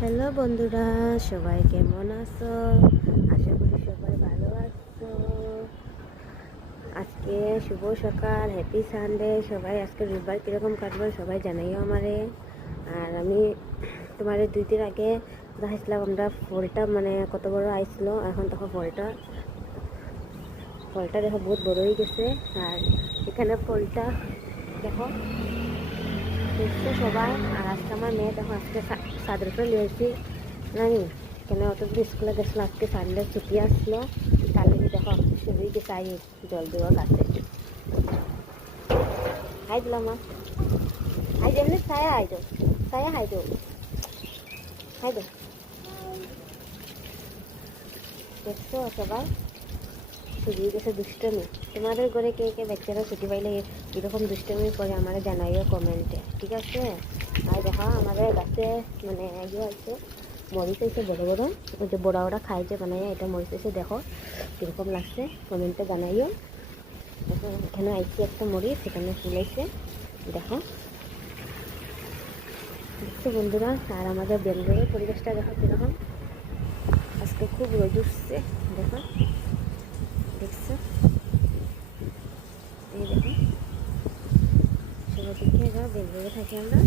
Hello বন্ধুরা, সবাই কেমন আছো? আশা করি সবাই ভালো আছো। আজকে শুভ সকাল, হ্যাপি সানডে। সবাই আজকে রোববার কীরকম কাটবে সবাই জানাইও আমারে। আর আমি তোমার 2 দিন আগে দেখাইছিলাম আমরা ফলটা মানে কত বড় আইছিল। এখন তখন ফলটা দেখো বহুত বড় হয়ে গেছে। আর এখানে ফলটা দেখো দেখছো সবাই। আর আজকে আমার মেয়ে দেখো আজকে সাদের উপরে লিয়েছি নানি কেন অতদিন স্কুলে গেছিলো, আজকে সানডে ছুটি আসলো। তার লেগে দেখো শুরুই চাই জল দেওয়া কাছে হাই দিলাম মা। হাই যেমনি ছায়া হাই দো হাই দো। দেখছো সবাই শুরু গেছে দুষ্টমি। তোমাদের ঘরে কে কে বাচ্চারা ছুটি পাইলে এরকম দুষ্টমি করে আমার জানাইও কমেন্টে, ঠিক আছে? আর দেখো আমাদের গাছে মানে ইয়ে আছে, মরিচ হয়েছে বড় বড়, ওই যে বড়া ওরা খাই যে বানাই, এটা মরিচ হয়েছে। দেখো কীরকম লাগছে কমেন্টে জানাইও। দেখো এখানে আইসি একটা মরিচ, এখানে ফুল হয়েছে দেখো, দেখছো বন্ধুরা। আর আমাদের বেঙ্গলের পরিবেশটা দেখো কীরকম, আজকে খুব রোদ উঠছে দেখো, দেখছো? এই দেখো সবাই দেখে যাও, বেঙ্গলে থাকি আমরা।